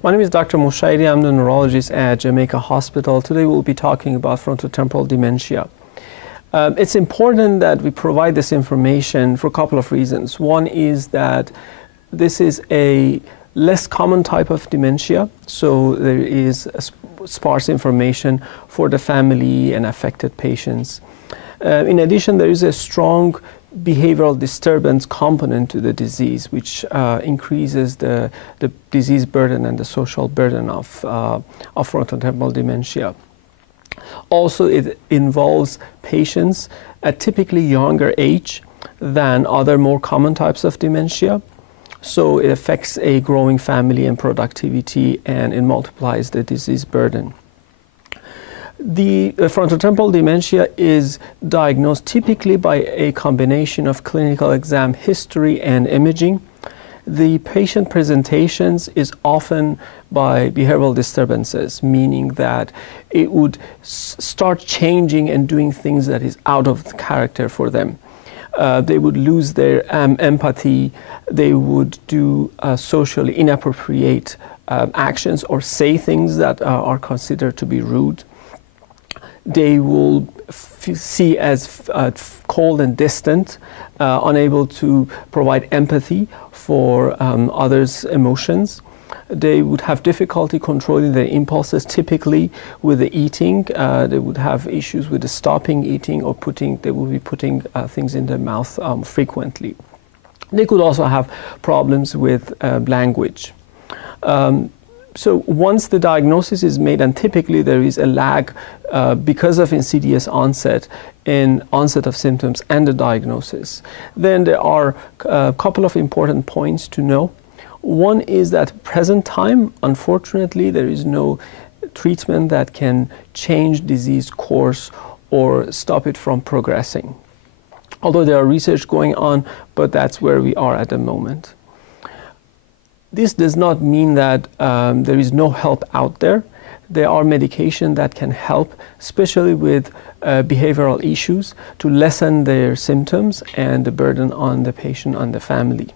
My name is Dr. Mushairi. I'm the neurologist at Jamaica Hospital. Today we'll be talking about frontotemporal dementia. It's important that we provide this information for a couple of reasons. One is that this is a less common type of dementia, so there is sparse information for the family and affected patients. In addition, there is a strong behavioral disturbance component to the disease, which increases the disease burden and the social burden of frontotemporal dementia. Also, it involves patients at typically younger age than other more common types of dementia. So it affects a growing family and productivity, and it multiplies the disease burden. The frontotemporal dementia is diagnosed typically by a combination of clinical exam history and imaging. The patient presentations is often by behavioral disturbances, meaning that it would start changing and doing things that is out of character for them. They would lose their empathy. They would do socially inappropriate actions or say things that are considered to be rude. They will see as cold and distant, unable to provide empathy for others' emotions. They would have difficulty controlling their impulses, typically with the eating. They would have issues with the stopping eating, or they will be putting things in their mouth frequently. They could also have problems with language. So once the diagnosis is made, and typically there is a lag because of insidious onset in onset of symptoms and the diagnosis, then there are a couple of important points to know. One is that at present time, unfortunately, there is no treatment that can change disease course or stop it from progressing. Although there are research going on, but that's where we are at the moment. This does not mean that there is no help out there. There are medications that can help, especially with behavioral issues, to lessen their symptoms and the burden on the patient and the family.